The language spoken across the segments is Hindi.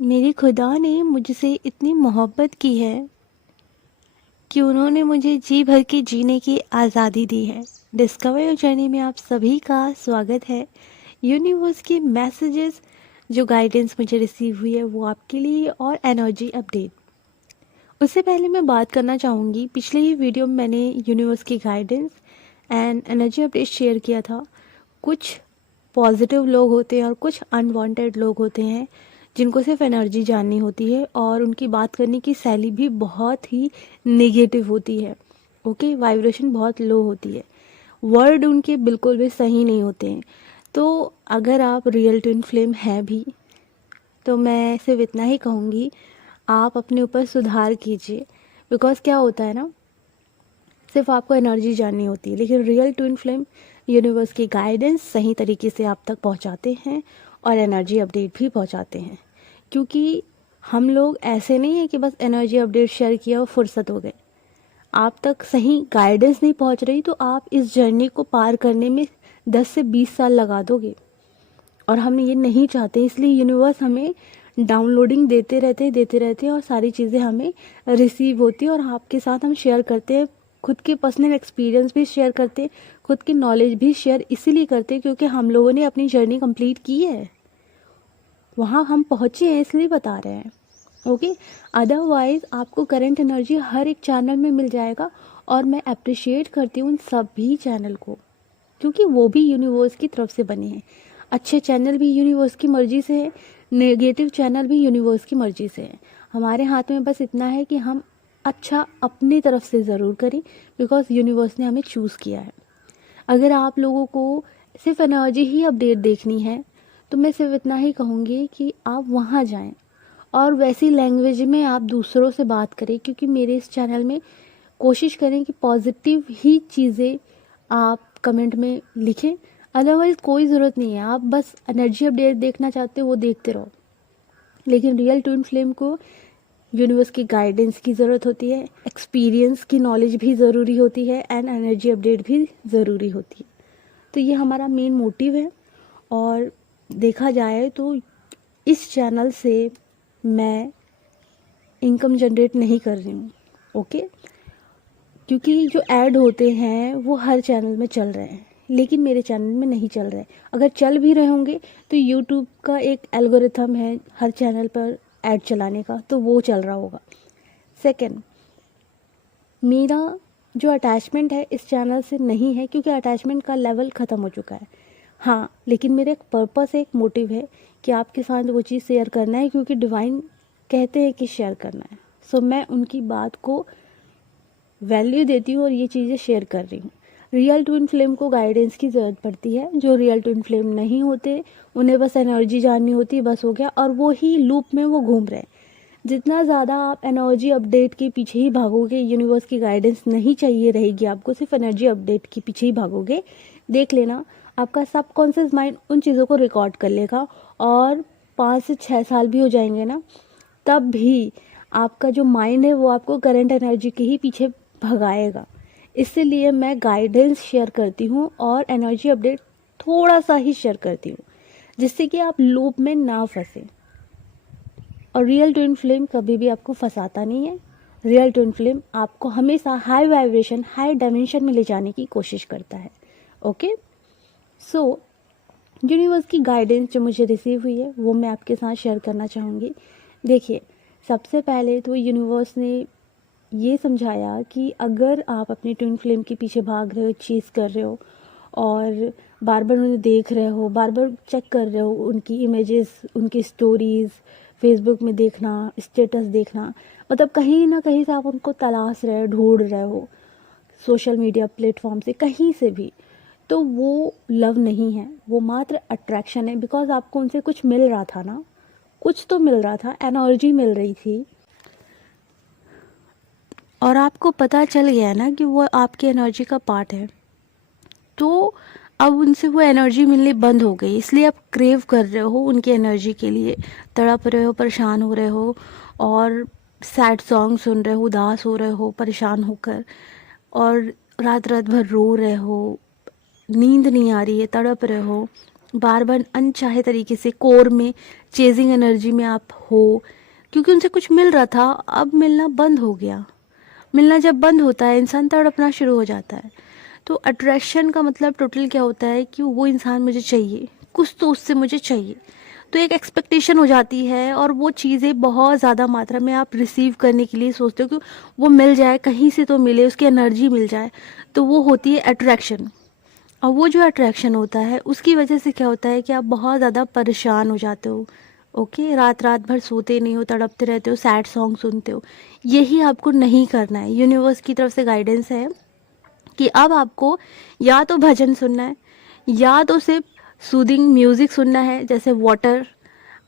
मेरे खुदा ने मुझसे इतनी मोहब्बत की है कि उन्होंने मुझे जी भर के जीने की आज़ादी दी है। डिस्कवर योर जर्नी में आप सभी का स्वागत है। यूनिवर्स के मैसेजेस जो गाइडेंस मुझे रिसीव हुई है वो आपके लिए, और एनर्जी अपडेट। उससे पहले मैं बात करना चाहूँगी, पिछले ही वीडियो में मैंने यूनिवर्स की guidance and energy update share किया था। कुछ पॉजिटिव लोग होते हैं और कुछ अनवांटेड लोग होते हैं जिनको सिर्फ एनर्जी जाननी होती है, और उनकी बात करने की शैली भी बहुत ही नेगेटिव होती है। ओके, वाइब्रेशन बहुत लो होती है, वर्ड उनके बिल्कुल भी सही नहीं होते हैं। तो अगर आप रियल ट्विन फ्लेम हैं भी, तो मैं सिर्फ इतना ही कहूँगी, आप अपने ऊपर सुधार कीजिए। बिकॉज क्या होता है ना, सिर्फ आपको एनर्जी जाननी होती है, लेकिन रियल ट्विन फ्लेम यूनिवर्स की गाइडेंस सही तरीके से आप तक पहुंचाते हैं और एनर्जी अपडेट भी पहुंचाते हैं। क्योंकि हम लोग ऐसे नहीं है कि बस एनर्जी अपडेट शेयर किया और फुर्सत हो गए। आप तक सही गाइडेंस नहीं पहुंच रही तो आप इस जर्नी को पार करने में 10 से 20 साल लगा दोगे, और हम ये नहीं चाहते। इसलिए यूनिवर्स हमें डाउनलोडिंग देते रहते हैं और सारी चीज़ें हमें रिसीव होती है, और आपके साथ हम शेयर करते हैं। खुद के पर्सनल एक्सपीरियंस भी शेयर करते हैं, खुद की नॉलेज भी शेयर इसीलिए करते हैं क्योंकि हम लोगों ने अपनी जर्नी कंप्लीट की है, वहाँ हम पहुँचे हैं, इसलिए बता रहे हैं। ओके, अदरवाइज आपको करंट एनर्जी हर एक चैनल में मिल जाएगा, और मैं अप्रिशिएट करती हूँ उन सभी चैनल को, क्योंकि वो भी यूनिवर्स की तरफ से बने हैं। अच्छे चैनल भी यूनिवर्स की मर्जी से है, नेगेटिव चैनल भी यूनिवर्स की मर्जी से है। हमारे हाथ में बस इतना है कि हम अच्छा अपनी तरफ से ज़रूर करें, बिकॉज यूनिवर्स ने हमें चूज़ किया है। अगर आप लोगों को सिर्फ एनर्जी ही अपडेट देखनी है, तो मैं सिर्फ इतना ही कहूँगी कि आप वहाँ जाएं, और वैसी लैंग्वेज में आप दूसरों से बात करें। क्योंकि मेरे इस चैनल में कोशिश करें कि पॉजिटिव ही चीज़ें आप कमेंट में लिखें। अदरवाइज़ कोई ज़रूरत नहीं है, आप बस एनर्जी अपडेट देखना चाहते हो वो देखते रहो। लेकिन रियल ट्विन फ्लेम को यूनिवर्स की गाइडेंस की ज़रूरत होती है, एक्सपीरियंस की नॉलेज भी ज़रूरी होती है, एंड एनर्जी अपडेट भी ज़रूरी होती है। तो ये हमारा मेन मोटिव है। और देखा जाए तो इस चैनल से मैं इनकम जनरेट नहीं कर रही हूँ। ओके, क्योंकि जो ऐड होते हैं वो हर चैनल में चल रहे हैं, लेकिन मेरे चैनल में नहीं चल रहे। अगर चल भी रहे होंगे तो यूट्यूब का एक एल्गोरिथम है हर चैनल पर ऐड चलाने का, तो वो चल रहा होगा। सेकंड, मेरा जो अटैचमेंट है इस चैनल से नहीं है, क्योंकि अटैचमेंट का लेवल ख़त्म हो चुका है। हाँ, लेकिन मेरा एक पर्पस है, एक मोटिव है कि आपके साथ वो चीज़ शेयर करना है, क्योंकि डिवाइन कहते हैं कि शेयर करना है। सो मैं उनकी बात को वैल्यू देती हूँ और ये चीज़ें शेयर कर रही हूँ। रियल ट्विन फ्लेम को गाइडेंस की ज़रूरत पड़ती है। जो रियल ट्विन फ्लेम नहीं होते उन्हें बस एनर्जी जाननी होती है, बस हो गया, और वो ही लूप में वो घूम रहे हैं। जितना ज़्यादा आप एनर्जी अपडेट के पीछे ही भागोगे, यूनिवर्स की गाइडेंस नहीं चाहिए रहेगी आपको, सिर्फ एनर्जी अपडेट के पीछे ही भागोगे, देख लेना आपका सबकॉन्शियस माइंड उन चीज़ों को रिकॉर्ड कर लेगा। और 5 से 6 साल भी हो जाएंगे ना, तब भी आपका जो माइंड है वो आपको करंट एनर्जी के ही पीछे भगाएगा। इसीलिए मैं गाइडेंस शेयर करती हूँ और एनर्जी अपडेट थोड़ा सा ही शेयर करती हूँ, जिससे कि आप लूप में ना फंसे। और रियल ट्विन फ्लेम कभी भी आपको फंसाता नहीं है। रियल ट्विन फ्लेम आपको हमेशा हाई वाइब्रेशन, हाई डायमेंशन में ले जाने की कोशिश करता है। ओके, सो यूनिवर्स की गाइडेंस जो मुझे रिसीव हुई है वो मैं आपके साथ शेयर करना चाहूँगी। देखिए, सबसे पहले तो यूनिवर्स ने ये समझाया कि अगर आप अपनी ट्विन फ्लेम के पीछे भाग रहे हो, चेज़ कर रहे हो, और बार बार उन्हें देख रहे हो, बार बार चेक कर रहे हो, उनकी इमेजेस, उनकी स्टोरीज़ फेसबुक में देखना, स्टेटस देखना, मतलब कहीं ना कहीं से आप उनको तलाश रहे हो, ढूंढ रहे हो, सोशल मीडिया प्लेटफॉर्म से, कहीं से भी, तो वो लव नहीं है, वो मात्र अट्रैक्शन है। बिकॉज आपको उनसे कुछ मिल रहा था ना, कुछ तो मिल रहा था, एनर्जी मिल रही थी, और आपको पता चल गया ना कि वो आपकी एनर्जी का पार्ट है। तो अब उनसे वो एनर्जी मिलनी बंद हो गई, इसलिए आप क्रेव कर रहे हो उनकी एनर्जी के लिए, तड़प रहे हो, परेशान हो रहे हो, और सैड सॉन्ग सुन रहे हो, उदास हो रहे हो परेशान होकर, और रात रात भर रो रहे हो, नींद नहीं आ रही है, तड़प रहे हो, बार बार अनचाहे तरीके से कोर में चेजिंग एनर्जी में आप हो, क्योंकि उनसे कुछ मिल रहा था, अब मिलना बंद हो गया। मिलना जब बंद होता है इंसान तड़पना शुरू हो जाता है। तो अट्रैक्शन का मतलब टोटल क्या होता है कि वो इंसान मुझे चाहिए, कुछ तो उससे मुझे चाहिए, तो एक एक्सपेक्टेशन हो जाती है और वो चीज़ें बहुत ज़्यादा मात्रा में आप रिसीव करने के लिए सोचते हो कि वो मिल जाए, कहीं से तो मिले, उसकी एनर्जी मिल जाए, तो वो होती है अट्रैक्शन। और वो जो अट्रैक्शन होता है उसकी वजह से क्या होता है कि आप बहुत ज़्यादा परेशान हो जाते हो। ओके, रात रात भर सोते नहीं हो, तड़पते रहते हो, सैड सॉन्ग सुनते हो। यही आपको नहीं करना है। यूनिवर्स की तरफ से गाइडेंस है कि अब आपको या तो भजन सुनना है, या तो सिर्फ सूदिंग म्यूज़िक सुनना है, जैसे वाटर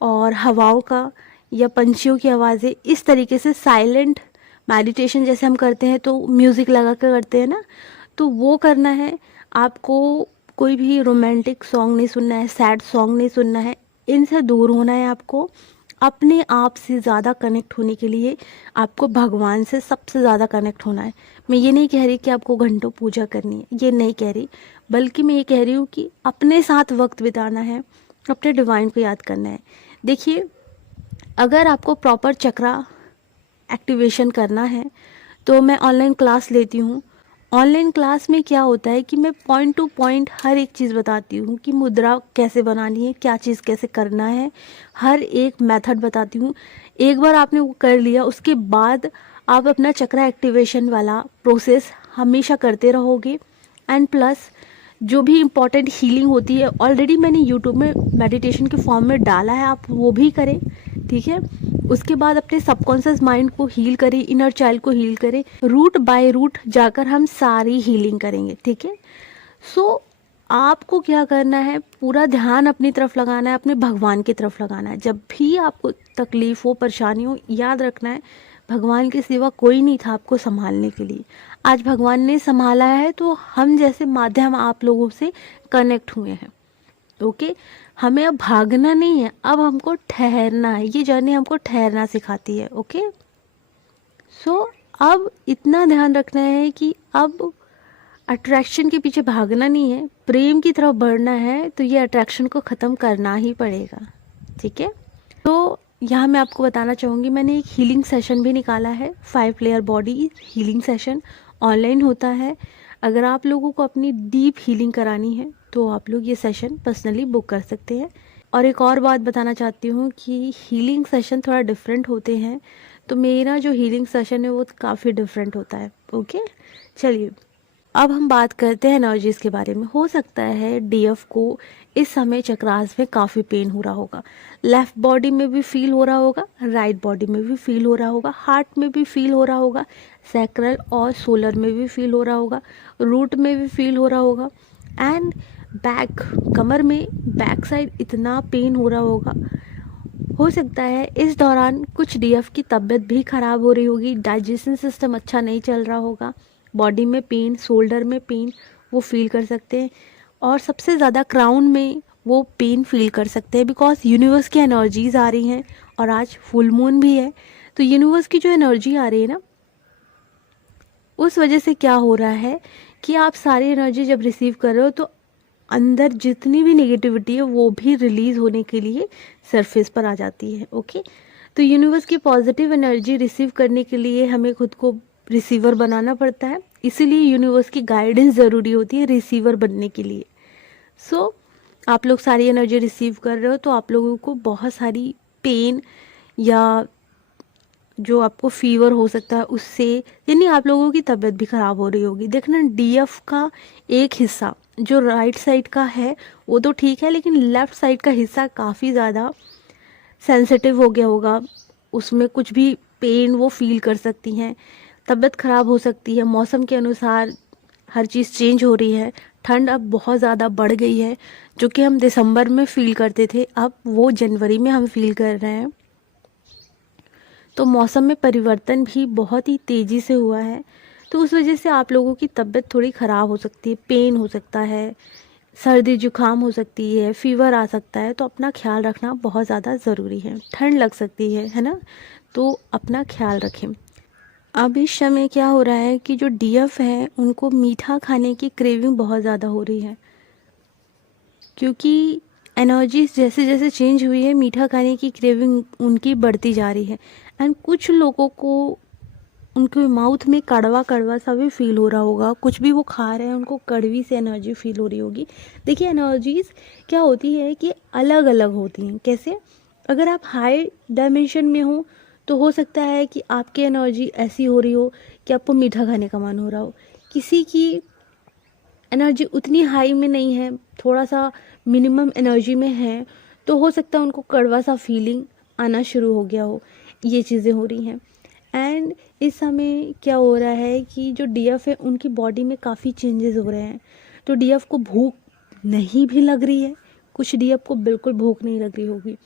और हवाओं का या पंछियों की आवाज़ें, इस तरीके से साइलेंट मेडिटेशन जैसे हम करते हैं तो म्यूज़िक लगा कर करते हैं ना, तो वो करना है आपको। कोई भी रोमांटिक सॉन्ग नहीं सुनना है, सैड सॉन्ग नहीं सुनना है, इनसे दूर होना है आपको। अपने आप से ज़्यादा कनेक्ट होने के लिए आपको भगवान से सबसे ज़्यादा कनेक्ट होना है। मैं ये नहीं कह रही कि आपको घंटों पूजा करनी है, ये नहीं कह रही, बल्कि मैं ये कह रही हूँ कि अपने साथ वक्त बिताना है, अपने डिवाइन को याद करना है। देखिए, अगर आपको प्रॉपर चक्रा एक्टिवेशन करना है तो मैं ऑनलाइन क्लास लेती हूँ। ऑनलाइन क्लास में क्या होता है कि मैं पॉइंट टू पॉइंट हर एक चीज़ बताती हूँ कि मुद्रा कैसे बनानी है, क्या चीज़ कैसे करना है, हर एक मेथड बताती हूँ। एक बार आपने वो कर लिया, उसके बाद आप अपना चक्रा एक्टिवेशन वाला प्रोसेस हमेशा करते रहोगे। एंड प्लस जो भी इम्पॉर्टेंट हीलिंग होती है ऑलरेडी मैंने यूट्यूब में मेडिटेशन के फॉर्म में डाला है, आप वो भी करें, ठीक है। उसके बाद अपने सबकॉन्शियस माइंड को हील करें, इनर चाइल्ड को हील करें, रूट बाय रूट जाकर हम सारी हीलिंग करेंगे, ठीक है। सो आपको क्या करना है, पूरा ध्यान अपनी तरफ लगाना है, अपने भगवान की तरफ लगाना है। जब भी आपको तकलीफ हो, परेशानी हो, याद रखना है भगवान के सिवा कोई नहीं था आपको संभालने के लिए। आज भगवान ने संभाला है तो हम जैसे माध्यम आप लोगों से कनेक्ट हुए हैं। ओके, हमें अब भागना नहीं है, अब हमको ठहरना है। ये जर्नी हमको ठहरना सिखाती है। ओके, सो अब इतना ध्यान रखना है कि अब अट्रैक्शन के पीछे भागना नहीं है, प्रेम की तरफ बढ़ना है, तो ये अट्रैक्शन को ख़त्म करना ही पड़ेगा, ठीक है। तो यहाँ मैं आपको बताना चाहूँगी, मैंने एक हीलिंग सेशन भी निकाला है, 5 layer body healing session online होता है। अगर आप लोगों को अपनी डीप हीलिंग करानी है तो आप लोग ये सेशन पर्सनली बुक कर सकते हैं। और एक और बात बताना चाहती हूँ कि हीलिंग सेशन थोड़ा डिफरेंट होते हैं, तो मेरा जो हीलिंग सेशन है वो काफ़ी डिफरेंट होता है। ओके, चलिए अब हम बात करते हैं एनर्जीज के बारे में। हो सकता है डीएफ को इस समय चक्रास में काफ़ी पेन हो रहा होगा, लेफ्ट बॉडी में भी फील हो रहा होगा, राइट बॉडी में भी फील हो रहा होगा, हार्ट में भी फील हो रहा होगा, सैक्रल और सोलर में भी फील हो रहा होगा, रूट में भी फील हो रहा होगा, एंड बैक, कमर में बैक साइड इतना पेन हो रहा होगा। हो सकता है इस दौरान कुछ डीएफ की तबीयत भी ख़राब हो रही होगी, डाइजेशन सिस्टम अच्छा नहीं चल रहा होगा, बॉडी में पेन, शोल्डर में पेन वो फील कर सकते हैं, और सबसे ज़्यादा क्राउन में वो पेन फील कर सकते हैं, बिकॉज यूनिवर्स की एनर्जीज आ रही हैं और आज फुल मून भी है। तो यूनिवर्स की जो एनर्जी आ रही है ना, उस वजह से क्या हो रहा है कि आप सारी एनर्जी जब रिसीव कर रहे हो तो अंदर जितनी भी नेगेटिविटी है वो भी रिलीज होने के लिए सरफेस पर आ जाती है। ओके, तो यूनिवर्स की पॉजिटिव एनर्जी रिसीव करने के लिए हमें खुद को रिसीवर बनाना पड़ता है, इसीलिए यूनिवर्स की गाइडेंस ज़रूरी होती है रिसीवर बनने के लिए। सो आप लोग सारी एनर्जी रिसीव कर रहे हो तो आप लोगों को बहुत सारी पेन या जो आपको फीवर हो सकता है उससे, यानी आप लोगों की तबीयत भी ख़राब हो रही होगी। देखना डीएफ का एक हिस्सा जो राइट साइड का है वो तो ठीक है, लेकिन लेफ़्ट साइड का हिस्सा काफ़ी ज़्यादा सेंसिटिव हो गया होगा, उसमें कुछ भी पेन वो फील कर सकती हैं, तबीयत ख़राब हो सकती है। मौसम के अनुसार हर चीज़ चेंज हो रही है, ठंड अब बहुत ज़्यादा बढ़ गई है, जो कि हम दिसंबर में फ़ील करते थे अब वो जनवरी में हम फील कर रहे हैं। तो मौसम में परिवर्तन भी बहुत ही तेज़ी से हुआ है, तो उस वजह से आप लोगों की तबीयत थोड़ी ख़राब हो सकती है, पेन हो सकता है, सर्दी जुकाम हो सकती है, फीवर आ सकता है। तो अपना ख्याल रखना बहुत ज़्यादा ज़रूरी है, ठंड लग सकती है ना, तो अपना ख्याल रखें। अब इस समय क्या हो रहा है कि जो डीएफ है उनको मीठा खाने की क्रेविंग बहुत ज़्यादा हो रही है, क्योंकि एनर्जीज जैसे जैसे चेंज हुई है, मीठा खाने की क्रेविंग उनकी बढ़ती जा रही है। एंड कुछ लोगों को उनके माउथ में कड़वा कड़वा सा भी फील हो रहा होगा, कुछ भी वो खा रहे हैं उनको कड़वी सी एनर्जी फील हो रही होगी। देखिए एनर्जीज क्या होती है कि अलग अलग होती हैं। कैसे? अगर आप हाई डायमेंशन में हो तो हो सकता है कि आपकी एनर्जी ऐसी हो रही हो कि आपको मीठा खाने का मन हो रहा हो। किसी की एनर्जी उतनी हाई में नहीं है, थोड़ा सा मिनिमम एनर्जी में है, तो हो सकता है उनको कड़वा सा फीलिंग आना शुरू हो गया हो। ये चीज़ें हो रही हैं। एंड इस समय क्या हो रहा है कि जो डीएफ है उनकी बॉडी में काफ़ी चेंजेस हो रहे हैं। तो डीएफ को भूख नहीं भी लग रही है, कुछ डीएफ को बिल्कुल भूख नहीं लग रही होगी,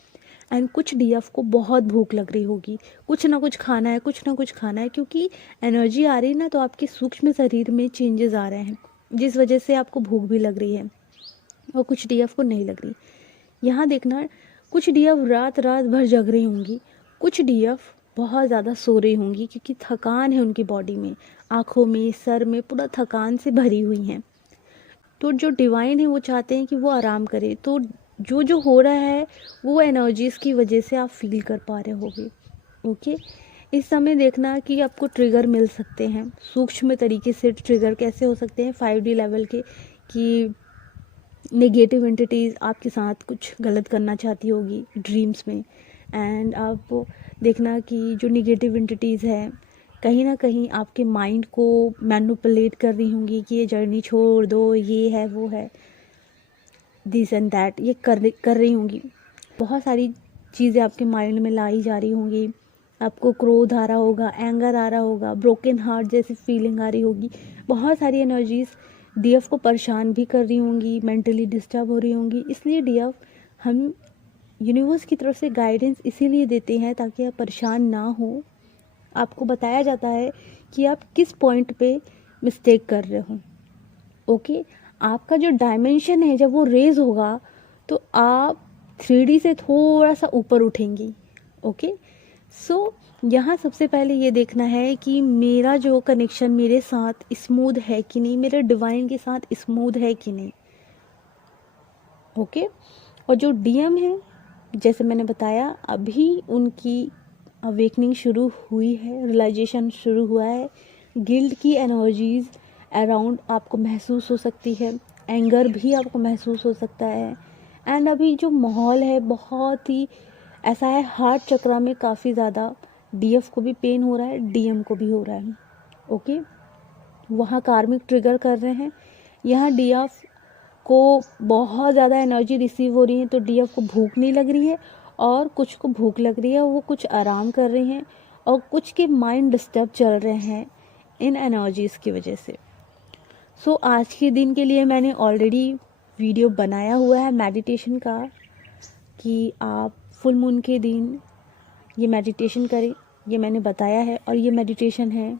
एंड कुछ डीएफ को बहुत भूख लग रही होगी। कुछ ना कुछ खाना है, कुछ ना कुछ खाना है, क्योंकि एनर्जी आ रही है ना, तो आपके सूक्ष्म शरीर में चेंजेस आ रहे हैं जिस वजह से आपको भूख भी लग रही है और कुछ डीएफ को नहीं लग रही। यहाँ देखना, कुछ डीएफ रात रात भर जग रही होंगी, कुछ डीएफ बहुत ज़्यादा सो रही होंगी क्योंकि थकान है उनकी बॉडी में, आँखों में, सर में, पूरा थकान से भरी हुई हैं। तो जो डिवाइन है वो चाहते हैं कि वो आराम करे। तो जो जो हो रहा है वो एनर्जीज़ की वजह से आप फील कर पा रहे होगे। ओके, इस समय देखना कि आपको ट्रिगर मिल सकते हैं, सूक्ष्म तरीके से ट्रिगर कैसे हो सकते हैं 5D लेवल के, कि नेगेटिव एंटिटीज़ आपके साथ कुछ गलत करना चाहती होगी ड्रीम्स में। एंड आप देखना कि जो नेगेटिव एंटिटीज़ है कहीं ना कहीं आपके माइंड को मैनिपुलेट कर रही होंगी कि ये जर्नी छोड़ दो, ये है वो है, दिस एंड दैट, ये कर रही होंगी। बहुत सारी चीज़ें आपके माइंड में लाई जा रही होंगी। आपको क्रोध आ रहा होगा, एंगर आ रहा होगा, ब्रोकन हार्ट जैसी फीलिंग आ रही होगी। बहुत सारी एनर्जीज़ डीएफ को परेशान भी कर रही होंगी, मेंटली डिस्टर्ब हो रही होंगी। इसलिए डीएफ हम यूनिवर्स की तरफ से गाइडेंस इसीलिए देते हैं ताकि आप परेशान ना हो। आपको बताया जाता है कि आप किस पॉइंट पे मिस्टेक कर रहे हो। ओके, आपका जो डायमेंशन है जब वो रेज होगा तो आप 3D से थोड़ा सा ऊपर उठेंगी। ओके, सो यहाँ सबसे पहले ये देखना है कि मेरा जो कनेक्शन मेरे साथ स्मूथ है कि नहीं, मेरे डिवाइन के साथ स्मूथ है कि नहीं। ओके, और जो डीएम है जैसे मैंने बताया अभी उनकी अवेकनिंग शुरू हुई है, रियलाइजेशन शुरू हुआ है। गिल्ट की एनर्जीज़ अराउंड आपको महसूस हो सकती है, एंगर भी आपको महसूस हो सकता है। एंड अभी जो माहौल है बहुत ही ऐसा है, हार्ट चक्रा में काफ़ी ज़्यादा डीएफ को भी पेन हो रहा है, डीएम को भी हो रहा है। ओके, वहाँ कार्मिक ट्रिगर कर रहे हैं, यहाँ डीएफ को बहुत ज़्यादा एनर्जी रिसीव हो रही है तो डीएफ को भूख नहीं लग रही है, और कुछ को भूख लग रही है, वो कुछ आराम कर रही हैं, और कुछ के माइंड डिस्टर्ब चल रहे हैं इन एनर्जीज़ की वजह से। सो आज के दिन के लिए मैंने ऑलरेडी वीडियो बनाया हुआ है मेडिटेशन का, कि आप फुल मून के दिन ये मेडिटेशन करें, ये मैंने बताया है। और ये मेडिटेशन है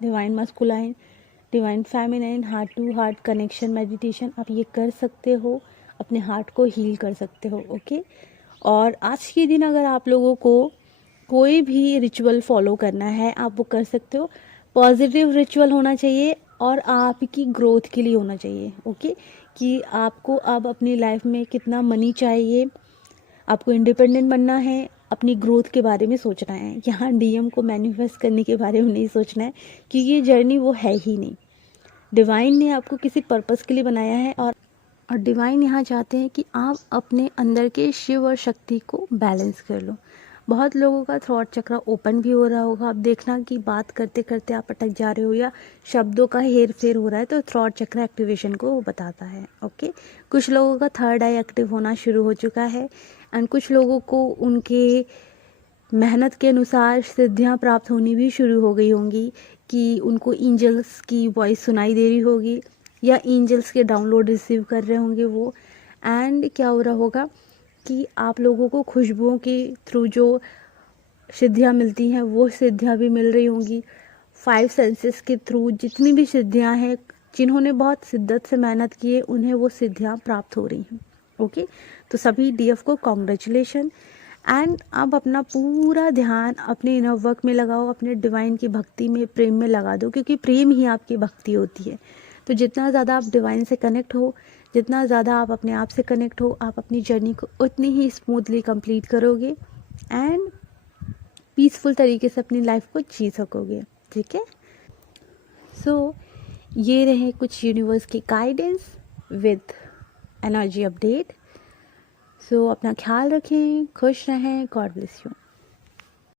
divine masculine, divine feminine, heart to heart connection meditation. आप ये कर सकते हो, अपने हार्ट को हील कर सकते हो। ओके, और आज के दिन अगर आप लोगों को कोई भी रिचुअल फॉलो करना है आप वो कर सकते हो। पॉजिटिव रिचुअल होना चाहिए और आपकी ग्रोथ के लिए होना चाहिए। ओके, कि आपको अब अपनी लाइफ में कितना मनी चाहिए, आपको इंडिपेंडेंट बनना है, अपनी ग्रोथ के बारे में सोचना है। यहाँ डीएम को मैनिफेस्ट करने के बारे में नहीं सोचना है, क्योंकि ये जर्नी वो है ही नहीं। डिवाइन ने आपको किसी पर्पस के लिए बनाया है, और डिवाइन यहाँ चाहते हैं कि आप अपने अंदर के शिव और शक्ति को बैलेंस कर लो। बहुत लोगों का थ्रॉट चक्र ओपन भी हो रहा होगा। आप देखना कि बात करते करते आप अटक जा रहे हो या शब्दों का हेर फेर हो रहा है, तो थ्रॉट चक्र एक्टिवेशन को वो बताता है। ओके, कुछ लोगों का थर्ड आई एक्टिव होना शुरू हो चुका है, एंड कुछ लोगों को उनके मेहनत के अनुसार सिद्धियाँ प्राप्त होनी भी शुरू हो गई होंगी, कि उनको एंजल्स की वॉइस सुनाई दे रही होगी या एंजल्स के डाउनलोड रिसीव कर रहे होंगे वो। एंड क्या हो रहा होगा कि आप लोगों को खुशबुओं के थ्रू जो सिद्धियाँ मिलती हैं वो सिद्धियाँ भी मिल रही होंगी। 5 सेंसेस के थ्रू जितनी भी सिद्धियाँ हैं, जिन्होंने बहुत शिद्दत से मेहनत की है उन्हें वो सिद्धियाँ प्राप्त हो रही हैं। ओके, तो सभी डीएफ को कॉन्ग्रेचुलेशन। एंड अब अपना पूरा ध्यान अपने इनर वर्क में लगाओ, अपने डिवाइन की भक्ति में, प्रेम में लगा दो, क्योंकि प्रेम ही आपकी भक्ति होती है। तो जितना ज़्यादा आप डिवाइन से कनेक्ट हो, जितना ज़्यादा आप अपने आप से कनेक्ट हो, आप अपनी जर्नी को उतनी ही स्मूथली कंप्लीट करोगे एंड पीसफुल तरीके से अपनी लाइफ को जी सकोगे। ठीक है, सो ये रहे कुछ यूनिवर्स के गाइडेंस विद एनर्जी अपडेट। सो अपना ख्याल रखें, खुश रहें, गॉड ब्लेस यू।